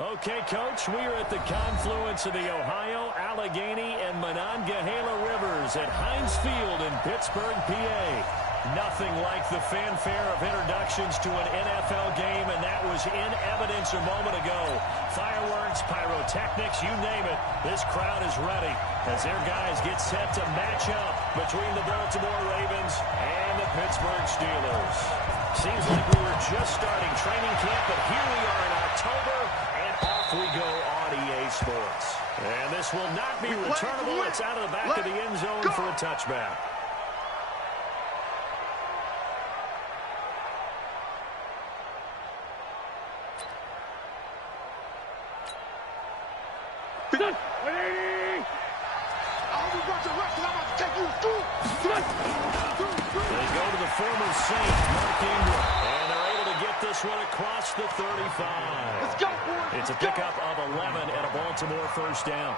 Okay, Coach, we are at the confluence of the Ohio, Allegheny, and Monongahela Rivers at Heinz Field in Pittsburgh, PA. Nothing like the fanfare of introductions to an NFL game, and that was in evidence a moment ago. Fireworks, pyrotechnics, you name it. This crowd is ready as their guys get set to match up between the Baltimore Ravens and the Pittsburgh Steelers. Seems like we were just starting training camp, but here we are in October, and off we go on EA Sports. And this will not be returnable. It's out of the back of the end zone for a touchback. They go to the former Saint, Mark Ingram, and they're able to get this one across the 35. Let's go, boys. It's a pickup of 11 and a Baltimore first down.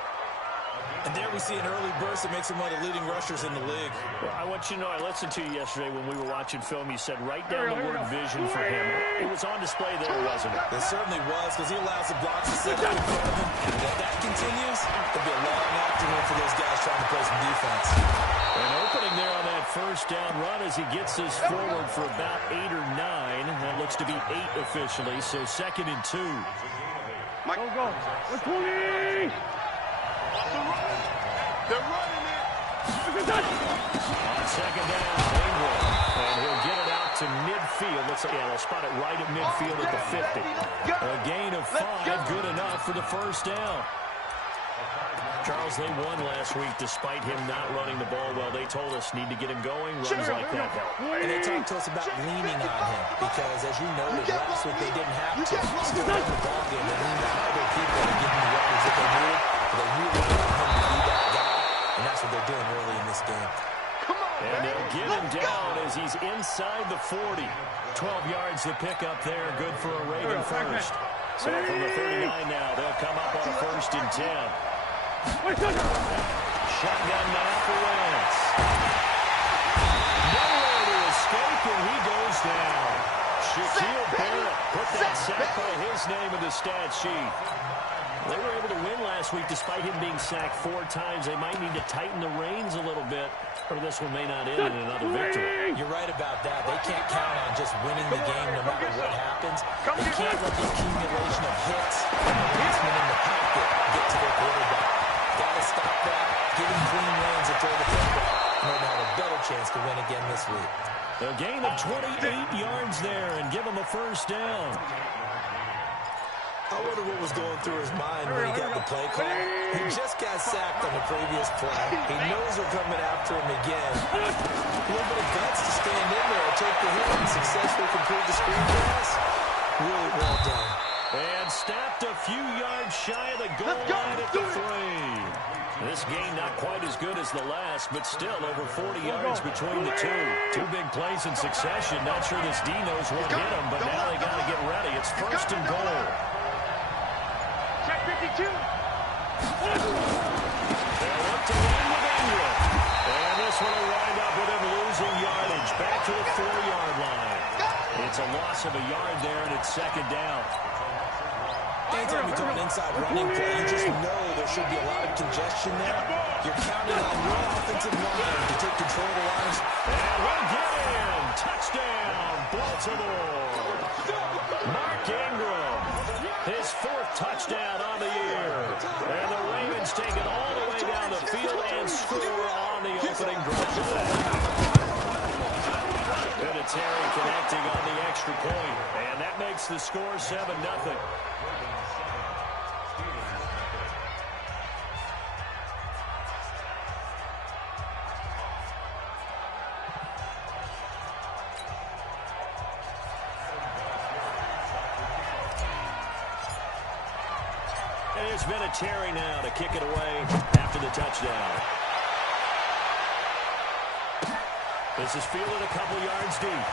And there we see an early burst that makes him one of the leading rushers in the league. Well, I want you to know, I listened to you yesterday when we were watching film. You said write down the word vision for him. It was on display there, wasn't it? It certainly was, because he allows the blocks to sit up in front of him. And if that continues, it'll be a long afternoon for those guys trying to play some defense. An opening there on that first down run as he gets this forward for about 8 or 9. That looks to be 8 officially, so 2nd and 2. Mike, go. Let's pull it. They're running it. On 2nd down, Ingram. And he'll get it out to midfield. They'll spot it right at midfield at the 50. A gain of 5, good enough for the first down. Charles, they won last week despite him not running the ball well. They told us need to get him going. Runs like that help. And they talked to us about leaning on him because, as you noted, last week they didn't have to. Still in the ball game, they leaned on other people to give them the yards that they needed. But they really wanted him to be that guy, and that's what they're doing early in this game. And they'll get him down as he's inside the 40. 12 yards to pick up there. Good for a Raven first. So from the 39 now, they'll come up on a 1st and 10. Shotgun now for Wentz. Nowhere to escape, and he goes down. Shaquille Barrett put that sack by his name in the stat sheet. They were able to win last week despite him being sacked 4 times. They might need to tighten the reins a little bit, or this one may not end in another victory. You're right about that. They can't count on just winning the game no matter what happens. They can't let the accumulation of hits and the placement in the pocket get to their quarterback. Got to stop that, give him clean reins and throw the football, and they'll have a better chance to win again this week. A gain of 28 yards there and give him a first down. I wonder what was going through his mind when he got the play call. He just got sacked on the previous play. He knows they're coming after him again. A little bit of guts to stand in there, take the hit, and successfully complete the screen pass. Really well done. And stopped a few yards shy of the goal line at the 3. This game not quite as good as the last, but still over 40 yards between the two. 2 big plays in succession. Not sure this D knows what hit him, but now they got to get ready. It's 1st and goal. Check 52. They'll look to win with Ingram. And this one will wind up with him losing yardage. Back to the 4-yard line. It's a loss of a yard there, and it's 2nd down. Anytime you throw an inside running play, you just know there should be a lot of congestion there. You're counting on your offensive line to take control of the lines. And we'll get in. Touchdown, Baltimore. Mark Ingram, his 4th touchdown on the year. And the Ravens take it all the way down the field and score on the opening drive. Terry connecting on the extra point, and that makes the score 7-0. And it's been a Terry now to kick it away after the touchdown. This is fielded a couple yards deep.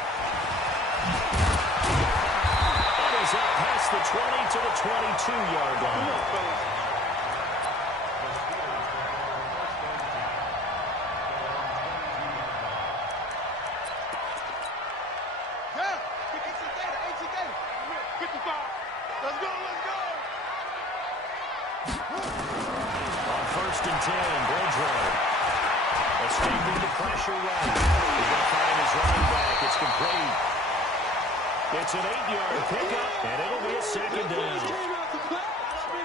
And he's up past the 20 to the 22-yard line. On 1st and 10, Bridgewater. Escaping the pressure right. He's going to find his running back. It's complete. It's an 8-yard pickup, and it'll be a 2nd down.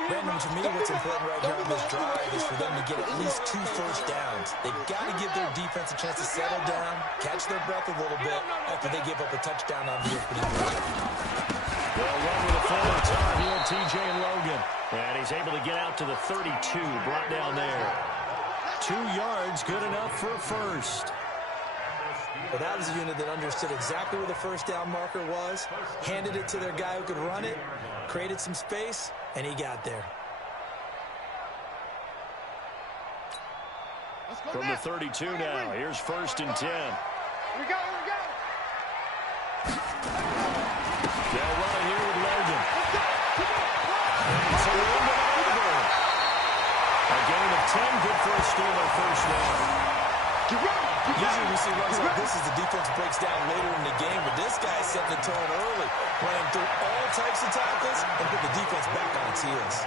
Brandon, to me, what's important right here on this drive is for them to get at least 2 first downs. They've got to give their defense a chance to settle down, catch their breath a little bit after they give up a touchdown on the opening drive. They'll run with a forward time here, T.J. Logan. And he's able to get out to the 32, brought down there. 2 yards, good enough for a first. Well, that was a unit that understood exactly where the first down marker was, handed it to their guy who could run it, created some space, and he got there. From the 32 now, here's 1st and 10. Here we go. They'll run it here with Logan. And so we're into the over. A gain of 10, good for a Steeler first down. Usually we see runs like this as the defense breaks down later in the game, but this guy set the tone early, playing through all types of tackles and put the defense back on its heels.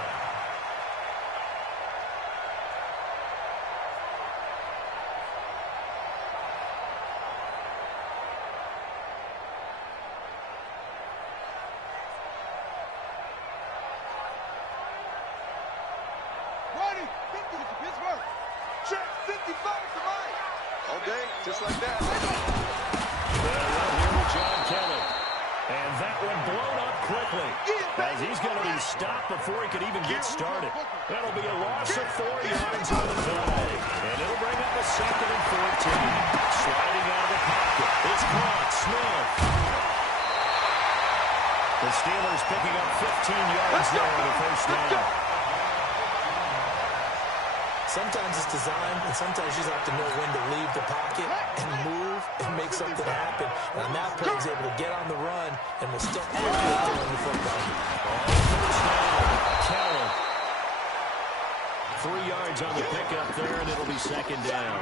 All day, just like that. They'll run here with John Kelly. And that one blown up quickly. As he's going to be stopped before he could even get started. That'll be a loss of 4 yards on the play. And it'll bring up a 2nd and 14. Sliding out of the pocket. It's caught. Smith. The Steelers picking up 15 yards there on the first down. Sometimes it's designed, and sometimes you just have to know when to leave the pocket and move and make something happen. And on that play, he's able to get on the run and will still accurate throwing the football. First down, Kelly. 3 yards on the pickup there, and it'll be 2nd down.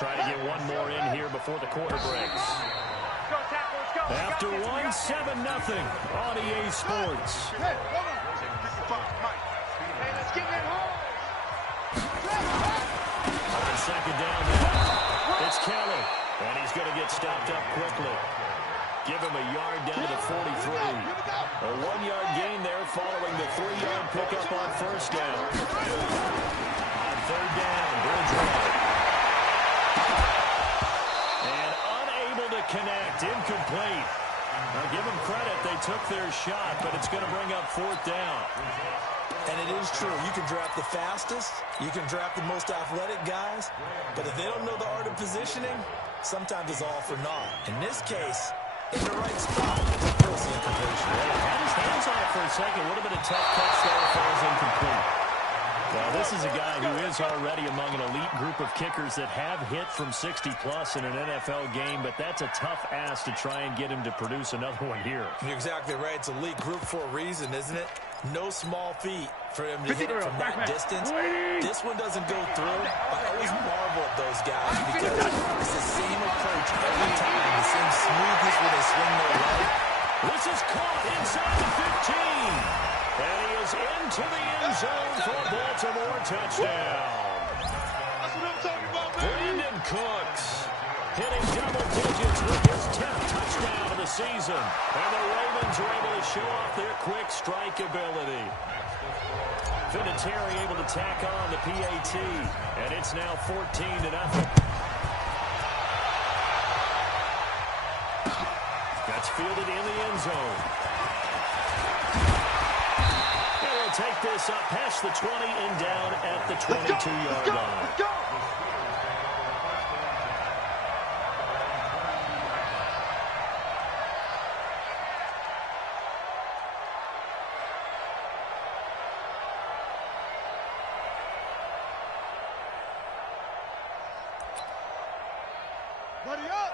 Try to get one more in here before the quarter breaks. After 1, 7-0 on EA Sports. Hey, let's get that home. On 2nd down now, it's Kelly. And he's going to get stopped up quickly. Give him a yard down to the 43. A 1-yard gain there following the 3-yard pickup on first down. On 3rd down, Bridgewater. And unable to connect, incomplete. Now give them credit, they took their shot, but it's going to bring up 4th down. And it is true, you can draft the fastest, you can draft the most athletic guys, but if they don't know the art of positioning, sometimes it's all for naught. In this case, in the right spot, it's a incompletion. Had his hands on it for a second, would have been a tough catch there if it was incomplete. Well, this is a guy who is already among an elite group of kickers that have hit from 60-plus in an NFL game, but that's a tough ask to try and get him to produce another one here. You're exactly right. It's elite group for a reason, isn't it? No small feat for him to hit it from that distance. This one doesn't go through. I always marvel at those guys because it's the same approach every time, the same smoothness when they swing their leg. This is caught inside the 15. And he is into the end zone for a Baltimore touchdown. Brandon Cooks hitting double digits with his 10th touchdown of the season. And the Ravens are able to show off their quick strike ability. Vinatieri able to tack on the PAT. And it's now 14-0. That's fielded in the end zone. Take this up past the 20 and down at the 22-yard line. Let's go.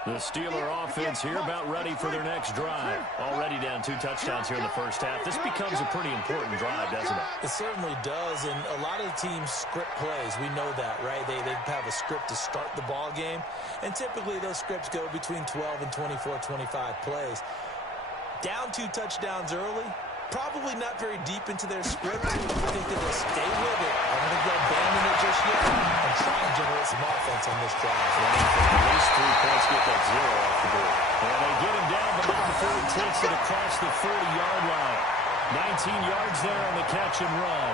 The Steeler offense here about ready for their next drive. Already down 2 touchdowns here in the first half. This becomes a pretty important drive, doesn't it? It certainly does, and a lot of the teams script plays. We know that, right? They have a script to start the ball game, and typically those scripts go between 12 and 24, 25 plays. Down 2 touchdowns early. Probably not very deep into their script. I think that they'll stay with it. I don't think they'll abandon it just yet and try and generate some offense on this drive. At least 3 points, get that 0 off the board. And they get him down the middle before he takes it across the 40-yard line. 19 yards there on the catch and run.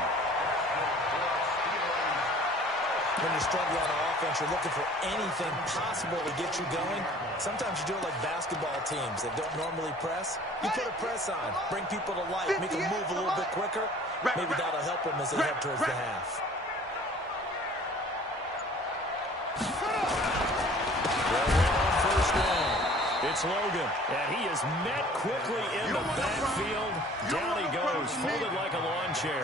When you're struggling on offense, you're looking for anything possible to get you going. Sometimes you do it like basketball teams that don't normally press. You put a press on, bring people to life, make them move a little bit quicker. Maybe that'll help them as they head towards the half. First down. It's Logan, and he is met quickly in the backfield. Down he goes, folded like a lawn chair.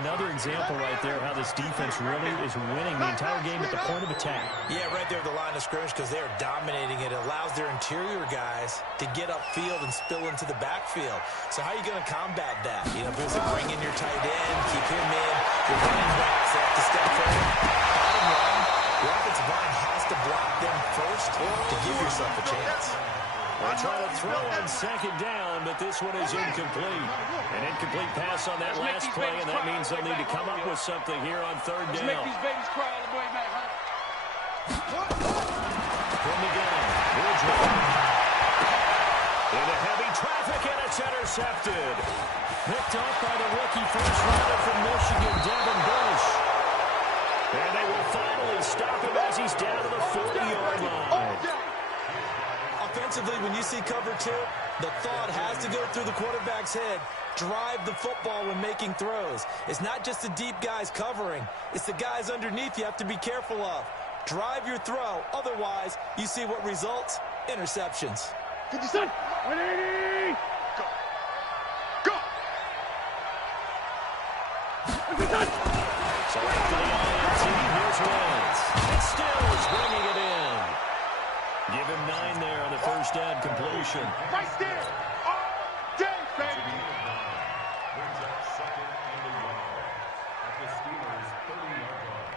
Another example right there how this defense really is winning the entire game at the point of attack. Yeah, right there at the line of scrimmage because they are dominating it. It allows their interior guys to get upfield and spill into the backfield. So how are you going to combat that? You know, basically bring in your tight end, keep him in. Your running backs have to step forward. Bottom line, your offensive line has to block them first to give yourself a chance. They try to throw on second down, but this one is incomplete. An incomplete pass on that last play, and that means they'll need to come up with something here on third down. Make these babies cry all the way back, huh? From the gun, Woodrow. Into heavy traffic, and it's intercepted. Picked off by the rookie first rounder from Michigan, Devin Bush. And they will finally stop him as he's down to the 40-yard line. Offensively, when you see cover 2, the thought has to go through the quarterback's head. Drive the football when making throws. It's not just the deep guys covering. It's the guys underneath you have to be careful of. Drive your throw. Otherwise, you see what results? Interceptions. 57, 180. Go. Go. So after the INT, here's Wentz. And still is bringing it in. Give him 9 there on the first down completion. Right there. All day, baby. Brings up second and 1 at the Steelers' 30-yard line.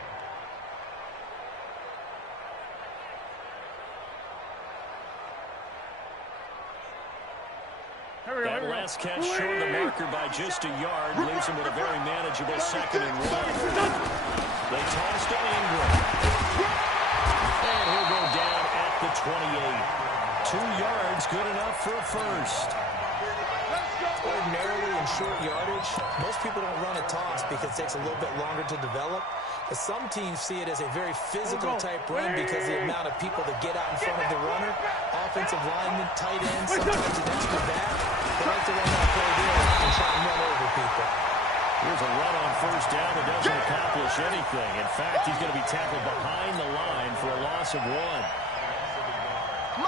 That last catch short the marker by just a yard, leaves him with a very manageable second and 1. They toss to Ingram. And he'll go down at the 28. 2 yards, good enough for a first. Ordinarily in short yardage, most people don't run a toss because it takes a little bit longer to develop. But some teams see it as a very physical type run because of the amount of people that get out in front of the runner. Offensive linemen, tight ends, sometimes an extra back. They like to run that play there and try and run over people. Here's a run on first down that doesn't accomplish anything. In fact, he's going to be tackled behind the line for a loss of 1.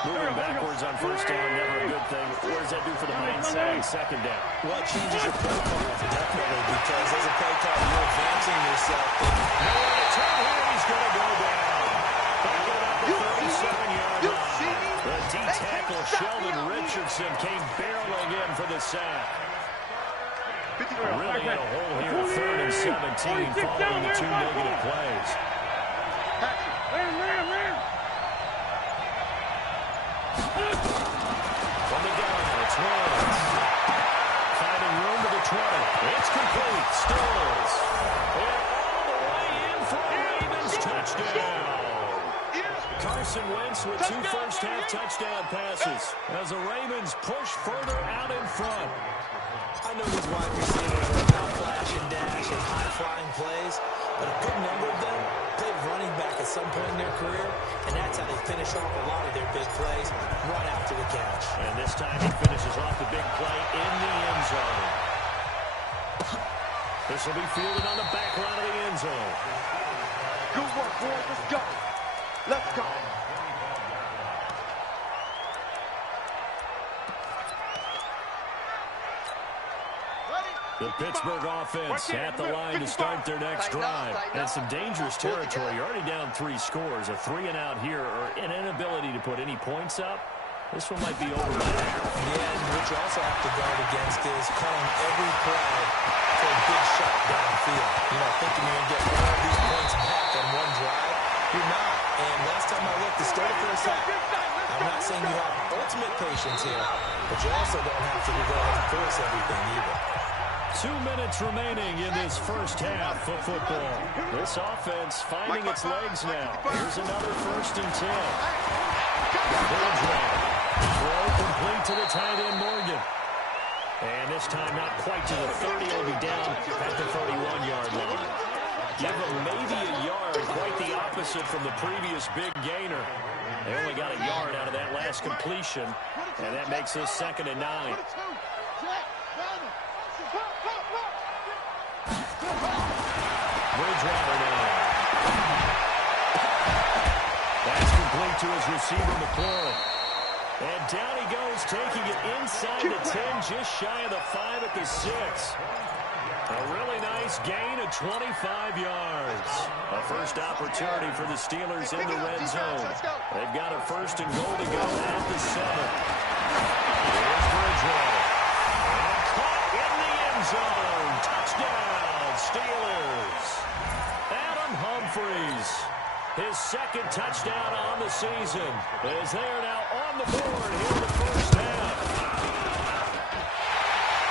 Moving backwards on first down, never a good thing. What does that do for the Heinz second down? Well, it changes your play call, definitely, because as a play call, you're advancing yourself. Nowhere to turn here, he's going to go down. Back at about the 37-yard line. The D-tackle, Sheldon Richardson, came barreling in for the sack. Really in a hole here, 3rd and 17, following the 2 negative plays. From the gun, it's Wentz. Finding room to the 20. It's complete. Stills. And all the way in for a Ravens touchdown. Carson Wentz with 2 first-half touchdown passes as the Ravens push further out in front. I know these wide receivers are about flash and dash and high-flying plays, but a good number of them played running back at some point in their career, and that's how they finish off a lot of their big plays, run after the catch. And this time he finishes off the big play in the end zone. This will be fielded on the back line of the end zone. Good work, boys. Let's go. Let's go. The Pittsburgh offense at the line to start their next drive. And some dangerous territory. You're already down 3 scores. A 3-and-out here or an inability to put any points up. This one might be over by half. Yeah, and what you also have to guard against is calling every play for a big shot downfield. You know, thinking you're going to get all these points back on one drive. You're not. And last time I looked, the start of first half, I'm not saying you have ultimate patience here, but you also don't have to go ahead and force everything either. 2 minutes remaining in this first half of football. This offense finding its legs now. Here's another 1st and 10. Throw complete to the tight end, Morgan. And this time not quite to the 30. It'll be down at the 31-yard line. Give them maybe a yard. Quite the opposite from the previous big gainer. They only got a yard out of that last completion. And that makes this 2nd and 9. Bridgewater now. That's complete to his receiver, McLaurin. And down he goes, taking it inside the 10, just shy of the 5 at the 6. A really nice gain of 25 yards. A first opportunity for the Steelers in the red zone. They've got a 1st and goal to go at the 7. Here's Bridgewater. And caught in the end zone. Touchdown, Steelers. Adam Humphries, his 2nd touchdown on the season, is there now on the board here in the first half.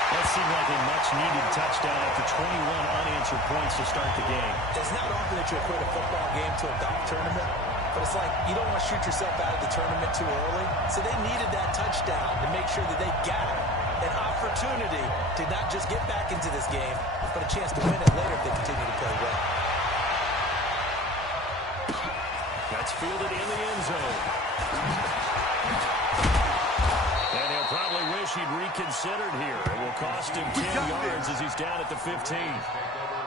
That seemed like a much-needed touchdown after 21 unanswered points to start the game. It's not often that you equate a football game to a golf tournament, but it's like you don't want to shoot yourself out of the tournament too early. So they needed that touchdown to make sure that they got it. An opportunity to not just get back into this game, but a chance to win it later if they continue to play well. That's fielded in the end zone. And he'll probably wish he'd reconsidered here. It will cost him 10 yards as he's down at the 15.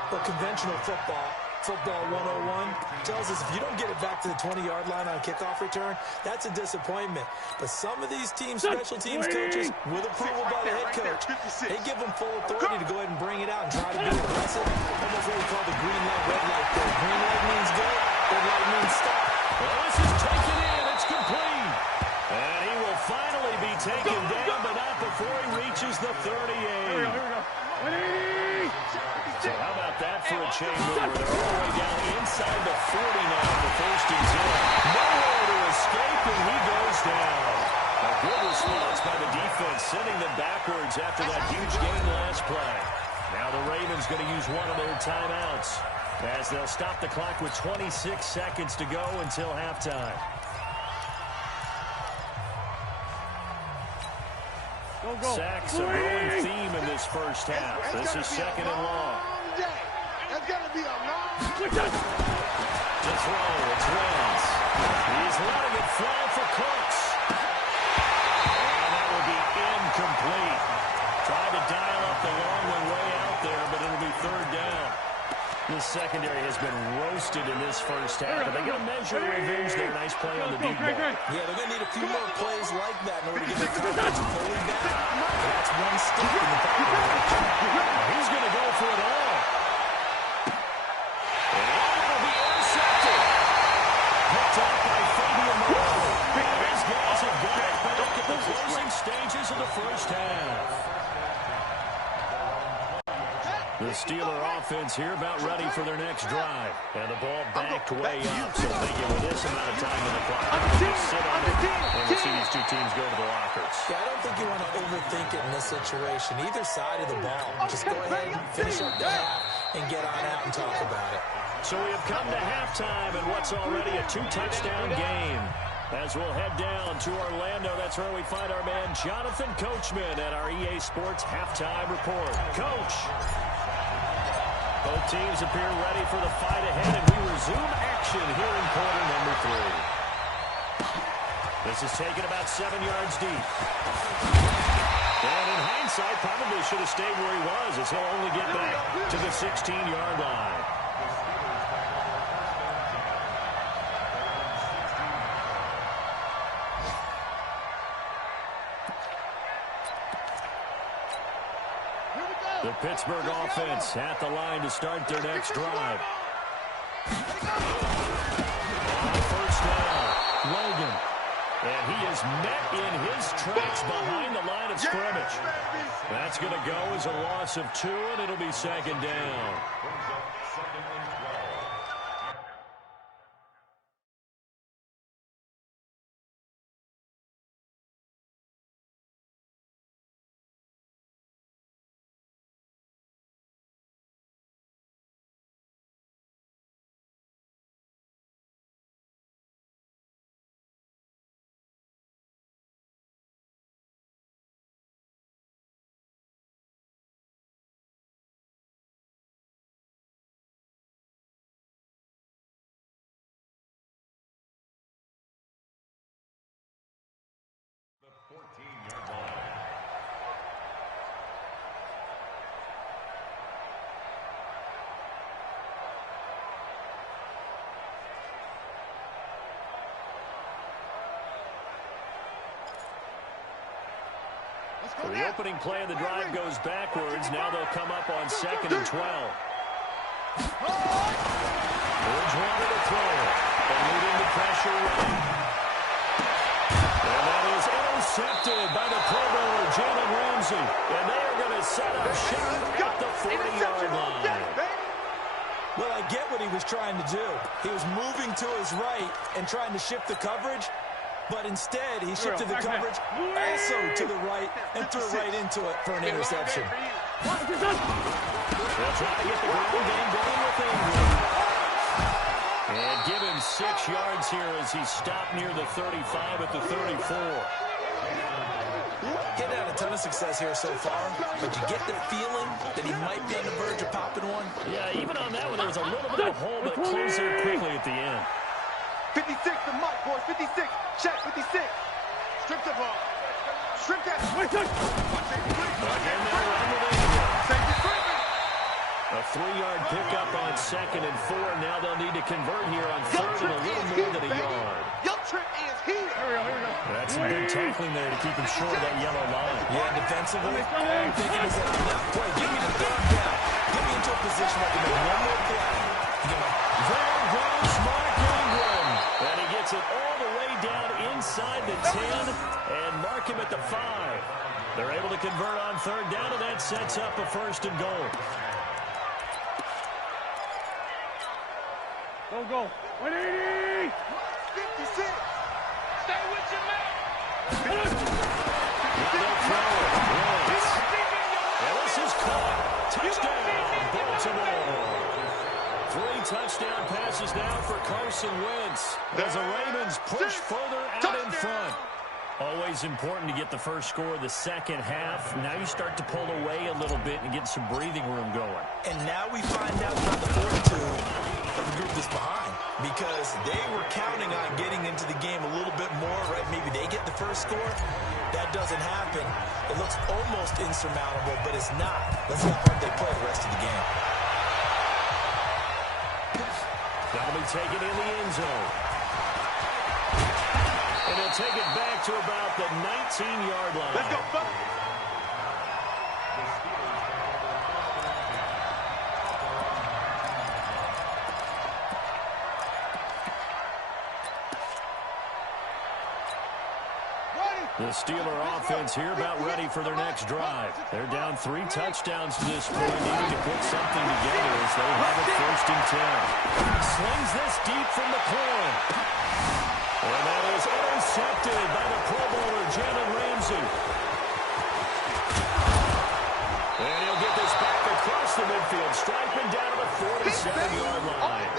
But conventional football 101, tells us if you don't get it back to the 20-yard line on a kickoff return, that's a disappointment. But some of these teams, special teams coaches, with approval by the head coach, they give them full authority to go ahead and bring it out and try to be aggressive. Almost what we call the green light, red light thing. Green light means go, red light means stop. Well, this is taken in. It's complete. And he will finally be taken down, but not before he reaches the 38. Here we go. So how about that for a chain move where they're all the way down inside the 40 now for 1st and 10. Nowhere to escape, and he goes down. A good response by the defense, sending them backwards after that huge gain last play. Now the Ravens going to use one of their timeouts as they'll stop the clock with 26 seconds to go until halftime. Sacks a growing theme in this first half. This is 2nd and long. That's going to be a long To throw, it's Wentz. He's letting it fly for Cooks. And that will be incomplete. Tried to dial up the long one way out there, but it'll be 3rd down. This secondary has been roasted in this first half, but they're going to measure revenge there. Nice play on the deep ball. Yeah, they're going to need a few more plays like that in order to get their confidence fully back. That's one step in the back direction. He's going to go for it all. And it will be intercepted. Picked up by Fabian Moreau. These guys have got it back at the closing stages of the first half. The Steeler offense here about ready for their next drive. And the ball backed way up, so thinking with this amount of time in the clock, just sit on it, and we'll see these two teams go to the lockers. Yeah, I don't think you want to overthink it in this situation. Either side of the ball. Just go ahead and finish up the half and get on out and talk about it. So we have come to halftime in what's already a 2-touchdown game. As we'll head down to Orlando, that's where we find our man Jonathan Coachman at our EA Sports Halftime Report. Coach. Both teams appear ready for the fight ahead, and we resume action here in quarter number 3. This is taken about 7 yards deep. And in hindsight, probably should have stayed where he was, as he'll only get back to the 16-yard line. The Pittsburgh offense at the line to start their next drive. On first down, Logan. And he is met in his tracks behind the line of scrimmage. That's going to go as a loss of 2, and it'll be 2nd down. So the opening play of the drive goes backwards. Now they'll come up on 2nd and 12. Bridgewater to throw it. Eluding the pressure right. And that is intercepted by the Pro Bowler, Jalen Ramsey. And they are going to set up shop at the 40-yard line. Well, I get what he was trying to do. He was moving to his right and trying to shift the coverage, but instead he shifted the coverage also to the right and threw right into it for an interception. They'll try to get the ground game going with Ingram. And give him 6 yards here as he stopped near the 35 at the 34. Getting out a ton of success here so far, but you get the feeling that he might be on the verge of popping one. Yeah, even on that one, there was a little bit of a hole, but it closed there quickly at the end. 56, the mark, boys. 56. Check, 56. Strip the ball. Strip that. Again, they'll run with Ingram. A 3-yard pickup on 2nd and 4. Now they'll need to convert here on 3rd and a little more than a yard. Your trip is here. Here we go. That's some good tackling there to keep him short of that yellow line. Yeah, defensively, all I'm thinking is that I'm not playing. Give me the third down. Get me into a position where I can make one more play. There goes Mark Ingram. And he gets it all the way down inside the 10 and mark him at the 5. They're able to convert on 3rd down, and that sets up a 1st and goal. Go. 180. 56. Stay with your man. They'll throw it. Once. And this is caught. Touchdown, Baltimore. 3 touchdown passes now for Carson Wentz as the Ravens push further out in front. Always important to get the first score of the second half. Now you start to pull away a little bit and get some breathing room going. And now we find out about the fortitude of the group that's behind, because they were counting on getting into the game a little bit more, right? Maybe they get the first score. That doesn't happen. It looks almost insurmountable, but it's not. Let's see how hard they play the rest of the game. That'll be taken in the end zone. And they'll take it back to about the 19-yard line. Let's go, fuck. The Steeler offense here about ready for their next drive. They're down 3 touchdowns to this point, needing to put something together as they have it 1st and 10. Slings this deep from the corner. And that is intercepted by the Pro Bowler, Jalen Ramsey. And he'll get this back across the midfield, striping down to the 47-yard line.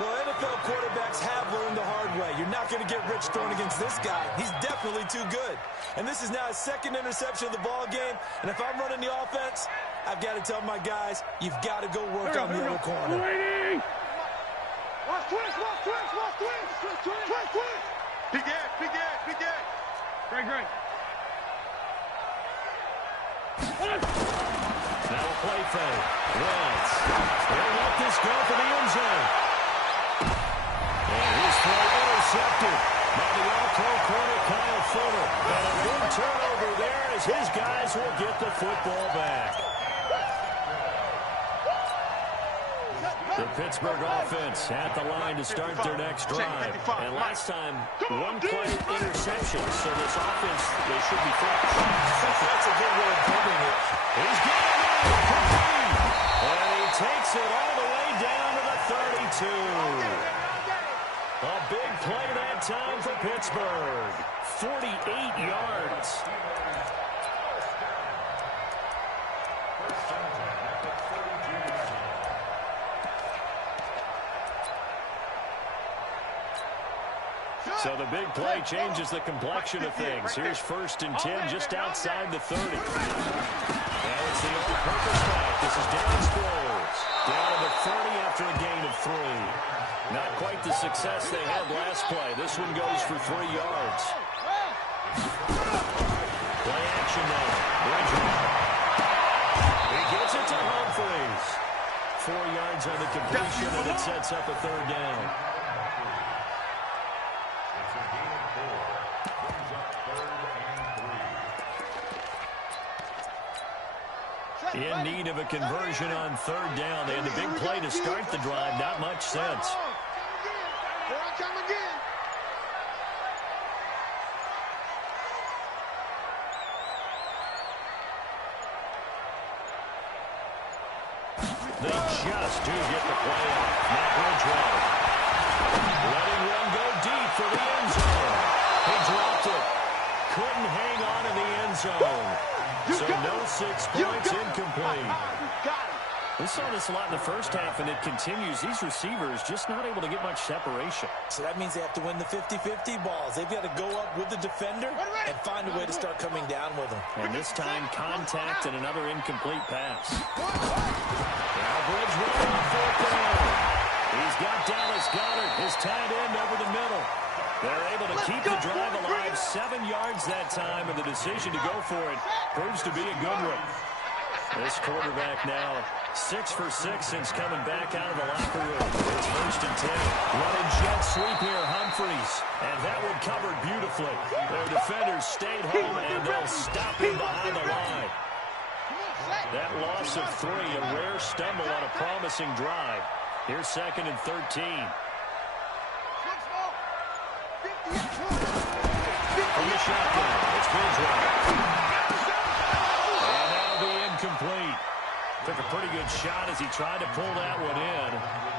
Well, NFL quarterbacks have learned the hard way. You're not going to get rich throwing against this guy. He's definitely too good. And this is now his 2nd interception of the ball game. And if I'm running the offense, I've got to tell my guys, you've got to go work on the other corner. Watch twist. Big edge. Great. Now a play fake. Wentz. They'll let this go for the end zone. And his throw intercepted by the all-pro corner, Kyle Fuller. And a big turnover there as his guys will get the football back. The Pittsburgh offense at the line to start their next drive. And last time, 1-play interception. So this offense, they should be fresh. That's a good way of putting it. He's getting it. And he takes it all the way down to the 32. A big play that time for Pittsburgh. 48 yards. So the big play changes the complexion of things. Here's 1st and 10 just outside the 30. Now it's the all-purpose back. This is Darren Sproles. Down to the 30 after a gain of 3. Not quite the success they had last play. This one goes for 3 yards. Play action now. Bridgewater. He gets it to Humphries. 4 yards on the completion, and it sets up a 3rd down. It's a gain of 4. Brings up 3rd and 3. In need of a conversion on third down. They had the big play to start the drive. Not much sense. Here I come again. They just do get the play off. Matt Bridgewater letting one go deep for the end zone. He dropped it. Couldn't hang on in the end zone. So no 6 points, incomplete. We saw this a lot in the first half, and it continues. These receivers just not able to get much separation. So that means they have to win the 50-50 balls. They've got to go up with the defender and find a way to start coming down with them. And this time, contact and another incomplete pass. Now Bridgewater on fourth down. He's got Dallas Goedert, his tight end, over the middle. They're able to keep the drive alive. 7 yards that time, and the decision to go for it proves to be a good one. This quarterback now 6 for 6 since coming back out of the locker room. It's 1st and 10. Running jet sweep here, Humphries. And that one covered beautifully. Their defenders stayed home, and they'll stop him behind the line. That loss of 3, a rare stumble on a promising drive. Here's 2nd and 13. From the shotgun, it's Bridgewater. Complete. Took a pretty good shot as he tried to pull that one in.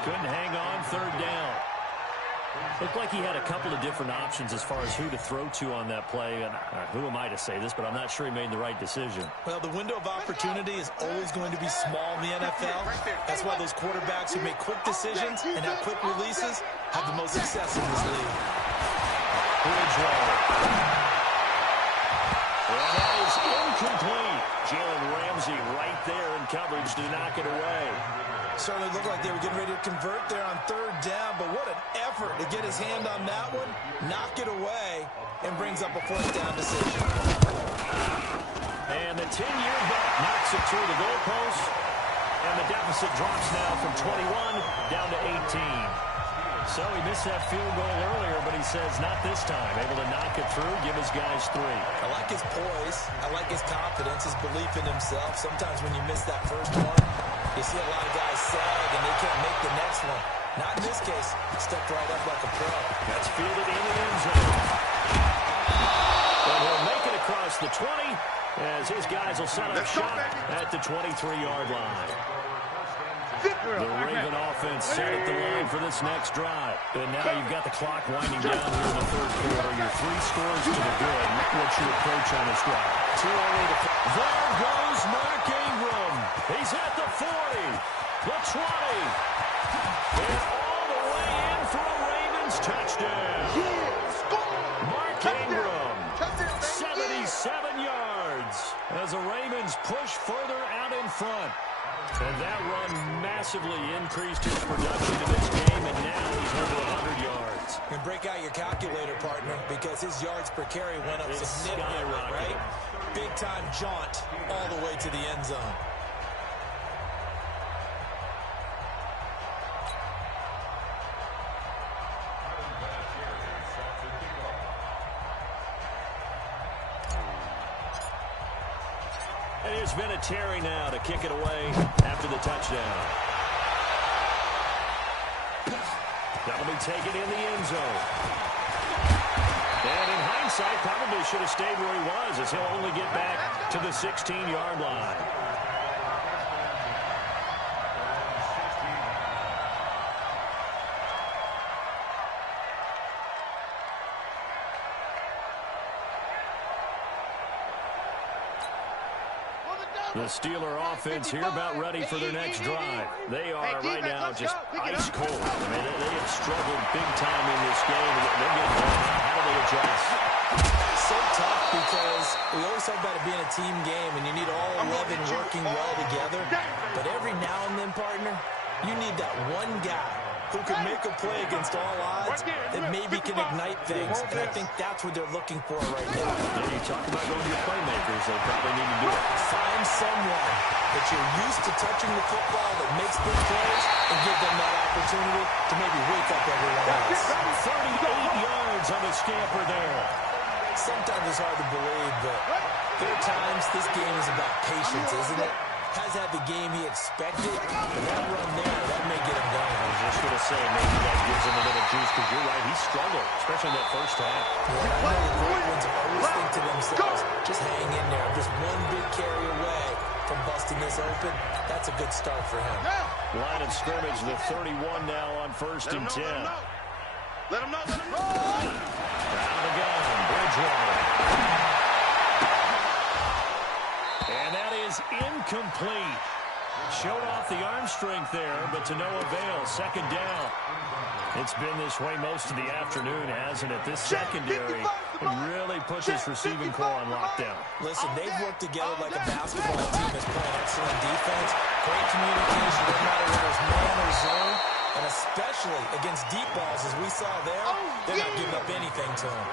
Couldn't hang on, 3rd down. Looked like he had a couple of different options as far as who to throw to on that play. And who am I to say this, but I'm not sure he made the right decision. Well, the window of opportunity is always going to be small in the NFL. That's why those quarterbacks who make quick decisions and have quick releases have the most success in this league. Bridgewater. And that is incomplete. Jalen Ramsey right there in coverage to knock it away. Certainly looked like they were getting ready to convert there on 3rd down, but what an effort to get his hand on that one, knock it away, and brings up a 4th down decision. And the 10-year bet knocks it through the goalpost, and the deficit drops now from 21 down to 18. So he missed that field goal earlier, but he says not this time. Able to knock it through, give his guys 3. I like his poise. I like his confidence, his belief in himself. Sometimes when you miss that first one, you see a lot of guys sag and they can't make the next one. Not in this case. He stepped right up like a pro. That's fielded in the end zone. And he'll make it across the 20 as his guys will set up shop at the 23-yard line. The Raven offense set at the line for this next drive. And now you've got the clock winding down here in the 3rd quarter. You're 3 scores to the good. What's your approach on this drive? Too early to... There goes Mark Ingram. He's at the 40, the 20, and all the way in for a Ravens touchdown. Mark Ingram, 77 yards as the Ravens push further out in front. And that run massively increased his production in this game, and now he's over 100 yards. And break out your calculator, partner, because his yards per carry went up significantly, right? Big-time jaunt all the way to the end zone. And it's been a Terry now to kick it away after the touchdown. That'll be taken in the end zone. And in hindsight, probably should have stayed where he was, as he'll only get back to the 16-yard line. The Steeler offense here about ready for their next drive. They are right now just ice cold. I mean, they have struggled big time in this game. They're getting blown out. How do they adjust? So tough because we always talk about it being a team game, and you need all 11 working well together. But every now and then, partner, you need that one guy who can make a play against all odds that maybe can ignite things. And I think that's what they're looking for right now. Yeah, you talk about going to your playmakers. They probably need to do it. Find someone that you're used to touching the football that makes big plays and give them that opportunity to maybe wake up everyone else. 38 yards on the scamper there. Sometimes it's hard to believe, but there are times this game is about patience, isn't it? has had the game he expected, but that run there, that may get him going. I was just going to say, maybe that gives him a little juice, because you're right, he struggled, especially in that first half. Yeah, I know the great ones always think to themselves, just hang in there. Just one big carry away from busting this open. That's a good start for him. Line of scrimmage, the 31 now on 1st and 10. Let him know. Out of the gun, Bridgewater. And that is incomplete. Showed off the arm strength there, but to no avail. 2nd down. It's been this way most of the afternoon, hasn't it? This secondary really puts this receiving core on lockdown. Listen, they've worked together like a basketball team that's playing excellent defense. Great communication, no matter whether it's man or zone. And especially against deep balls, as we saw there, they're not giving up anything to them.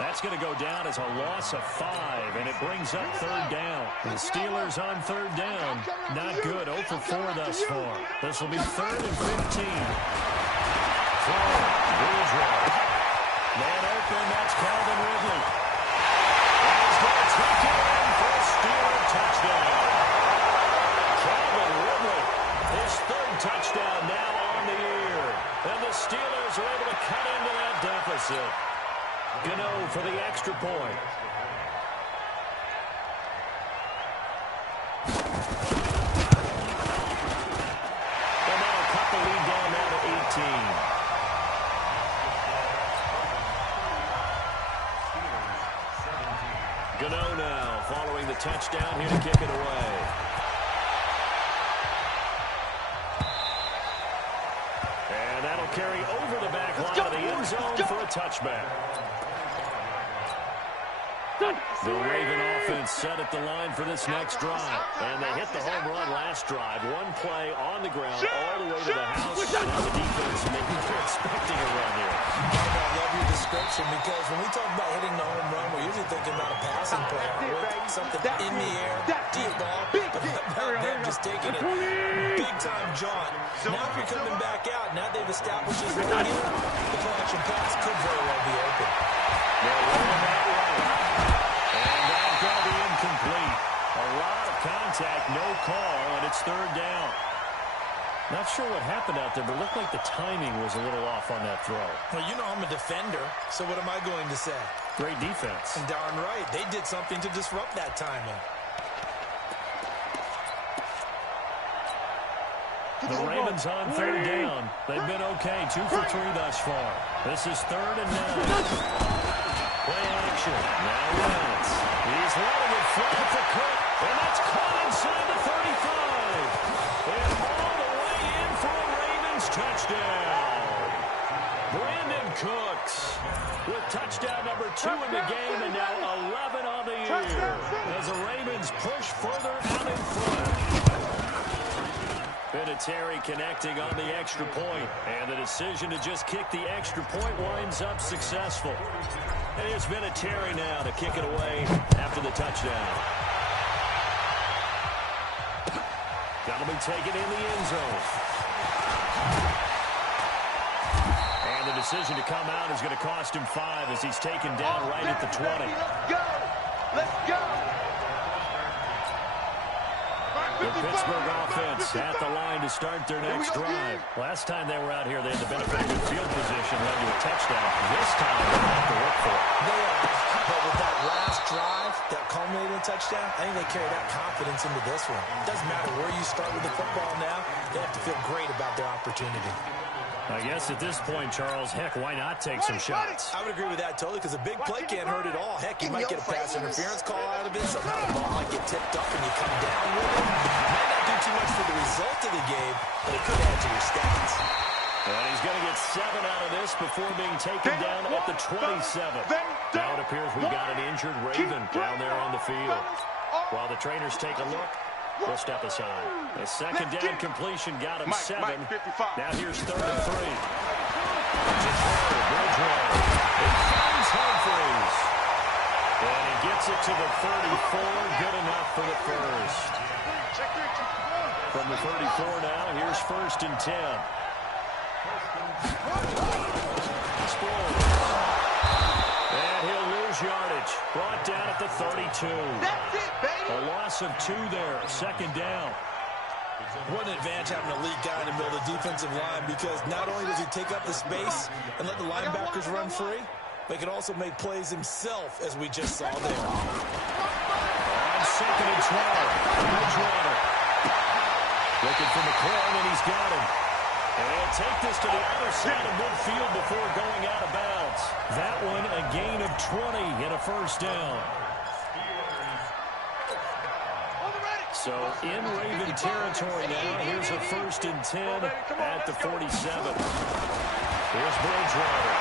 That's going to go down as a loss of 5, and it brings up 3rd down. The Steelers on 3rd down. Not good. 0 for 4 thus far. This will be 3rd and 15. Bridgewater. Man open. That's Calvin Ridley. And he's going to tuck it in for a Steeler touchdown. Calvin Ridley, his 3rd touchdown now on the year. And the Steelers are able to cut into that deficit. Gano for the extra point. And that'll cut the lead down now to 18. Gano now following the touchdown here to kick it away. And that'll carry over the back line of the end zone for a touchback. The Raven offense set at the line for this next drive. And they hit the home run last drive. One play on the ground all the way to the house. Now the defense, maybe they're expecting a run here. I love your description, because when we talk about hitting the home run, we're usually thinking about a passing play. Something in the air, deep ball. But them just taking it big-time jaunt. Now if you're coming back out, now they've established this run here, the play action pass could very well be open. They're rolling that way. And that's going to be incomplete. A lot of contact, no call, and it's 3rd down. Not sure what happened out there, but it looked like the timing was a little off on that throw. Well, you know I'm a defender, so what am I going to say? Great defense. And darn right, they did something to disrupt that timing. The Ravens on 3rd down. They've been okay, 2 for 3 thus far. This is 3rd and 9. Play action. Now Lance. He's letting it fly for Cook. And that's caught inside the 35. And all the way in for a Ravens touchdown. Brandon Cooks with touchdown number 2 in the game, and now 11 on the year. As the Ravens push further out in front. Vinatieri connecting on the extra point, and the decision to just kick the extra point winds up successful. And it's Vinatieri now to kick it away after the touchdown. Got to be taken in the end zone. And the decision to come out is going to cost him 5 as he's taken down right at the 20. Let's go! Let's go! The Pittsburgh offense at the line to start their next drive. Last time they were out here, they had the benefit of good field position, led to a touchdown. This time, they're going to have to work for it. They are, but with that last drive, that culminated in a touchdown, I think they carry that confidence into this one. It doesn't matter where you start with the football now. They have to feel great about their opportunity. I guess at this point, Charles, heck, why not take some shots? I would agree with that totally, because a big play can't hurt at all. Heck, you might get a pass interference call out of it. Somehow the ball might get tipped up and you come down with it. Might not do too much for the result of the game, but it could add to your stats. And he's going to get 7 out of this before being taken down at the 27. Now it appears we've got an injured Raven down there on the field. While the trainers take a look, we'll step aside. A 2nd down completion got him 7. Now here's 3rd and 3. Bridgewater. He finds Humphries. And he gets it to the 34. Good enough for the first. From the 34 now, here's 1st and 10. And he'll lose yardage. yardage. Brought down at the 32. That's it, baby. A loss of 2 there. Second down. What an advantage having a lead guy in the middle of the defensive line, because not only does he take up the space and let the linebackers run free, but he can also make plays himself, as we just saw there. On second and 12. Bridgewater. Looking for McLaurin, and he's got him. And he'll take this to the other side of midfield before going out of bounds. That one a gain of 20 and a first down. So in Raven territory now. Here's a 1st and 10 at the 47. Here's Bridgewater.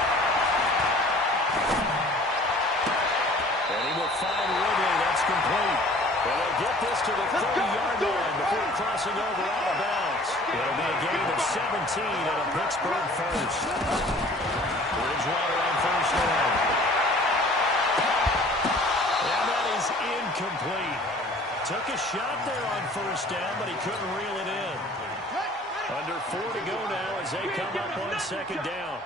And he will find Ridley. That's complete. And they'll get this to the 30-yard line before crossing over out of bounds. It'll be a gain of 17 and a Pittsburgh first. Bridgewater on first down. And that is incomplete. Took a shot there on first down, but he couldn't reel it in. Under 4 to go now as they come up on second down.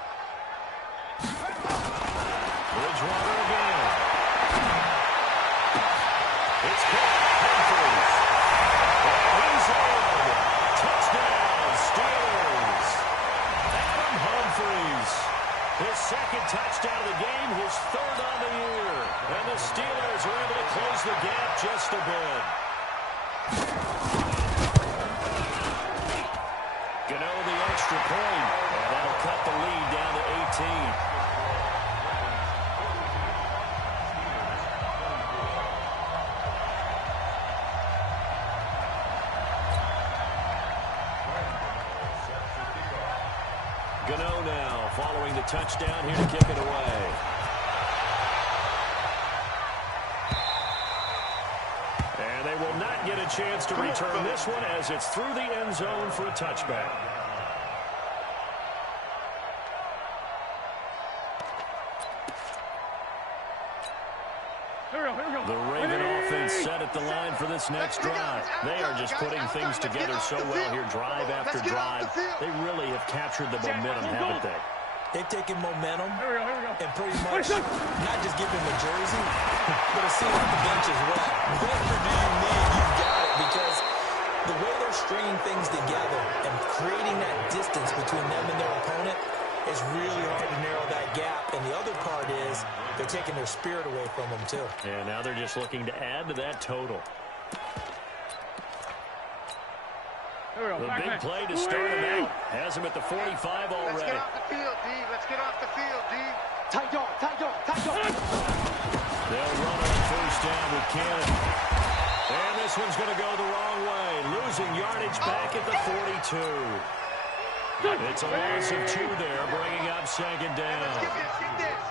Bridgewater again. It's caught. Humphries. And he's in. Touchdown, Steelers. Adam Humphries. His second touchdown of the game, his 3rd on the year. And the Steelers are able to close the gap just a bit. Gano the extra point, and that'll cut the lead down to 18. Gano now following the touchdown here to kick it away. And they will not get a chance to return this one as it's through the end zone for a touchback. The Raven offense set at the line for this next drive. They are just putting things together so well here, drive after drive. They really have captured the momentum, haven't they? They've taken momentum and pretty much not just give him a jersey, but a seat on the bench as well. Whatever do you need, you've got it, because the way they're stringing things together and creating that distance between them and their opponent is really hard to narrow that gap. And the other part is they're taking their spirit away from them, too. And now they're just looking to add to that total. The big play to start him out. Has him at the 45 already. Let's get off the field, D. Let's get off the field, D. Tight dog, tight dog, tight dog. They'll run on first down with Cannon. And this one's going to go the wrong way. Losing yardage back at the 42. It's a loss of 2 there, bringing up second down. Get this.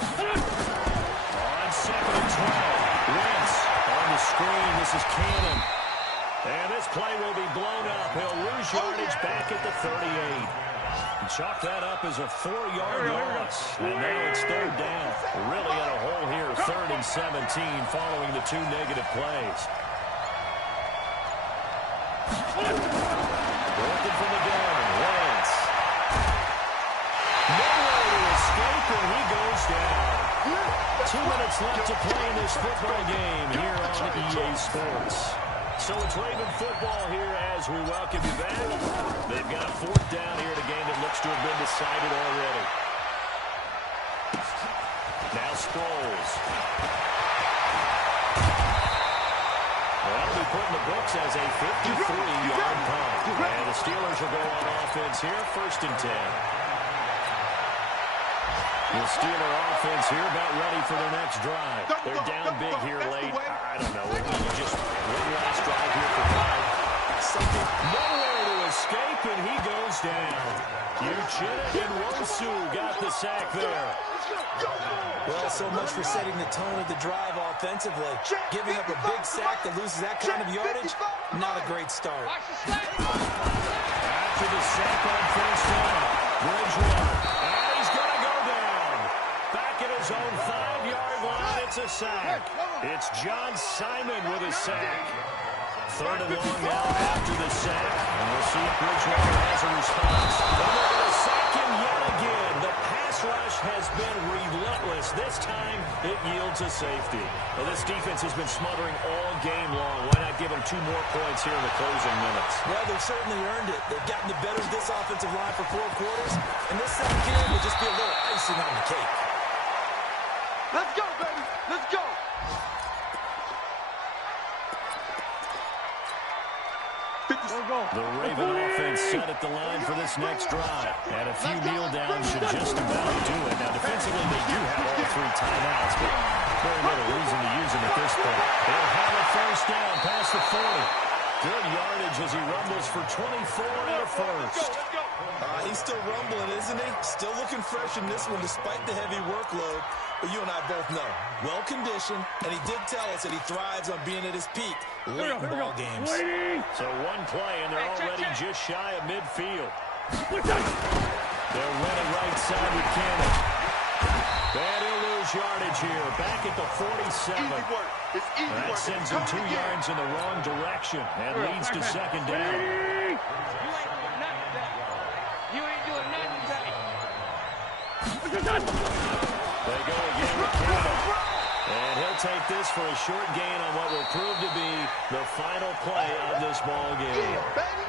On second and 12. Wentz on the screen. This is Cannon. And this play will be blown up. He'll lose yardage back at the 38. Chalk that up as a 4-yard loss. And now it's 3rd down. Really in a hole here. 3rd and 17 following the 2 negative plays. Working from the gun. Wentz. Nowhere to escape, and he goes down. 2 minutes left to play in this football game here on EA Sports. So it's Raven football here as we welcome you back. They've got 4th down here in a game that looks to have been decided already. Now Sproles. That'll be put in the books as a 53-yard punt. And the Steelers will go on offense here, 1st and 10. The Steeler offense here about ready for their next drive. They're down big here late. I don't know. You just one last drive here for 5. Something nowhere to escape, and he goes down. Uchenna and Wosu got the sack there. Well, so much for setting the tone of the drive offensively. Giving up a big sack that loses that kind of yardage, not a great start. After the sack on first down, Bridgewater. And he's going to go down. Back at his own 5-yard line, it's a sack. It's John Simon with a sack. 3rd and long now after the sack. And we'll see if Bridgewater has a response. And they're going to sack him yet again. The pass rush has been relentless. This time, It yields a safety. Well, this defense has been smothering all game long. Why not give them 2 more points here in the closing minutes? Well, they've certainly earned it. They've gotten the better of this offensive line for 4 quarters, and this second period will just be a little icing on the cake. Let's go, baby. Let's go. The Raven offense set at the line for this next drive. And a few kneel downs should just about do it. Now, defensively, they do have all 3 timeouts, but very little reason to use them at this point. They'll have a first down past the 40. Good yardage as he rumbles for 24 and a first. He's still rumbling, isn't he? Still looking fresh in this one despite the heavy workload. But you and I both know, well-conditioned, and he did tell us that he thrives on being at his peak late in ball games. So 1 play, and they're already just shy of midfield. They're running right side with Cannon. And he'll lose yardage here, back at the 47. Easy work. It's easy work. That sends him 2 yards in the wrong direction and leads to second down. You ain't doing nothing today. They go again with Cannon. And he'll take this for a short gain on what will prove to be the final play of this ball game. Yeah, baby.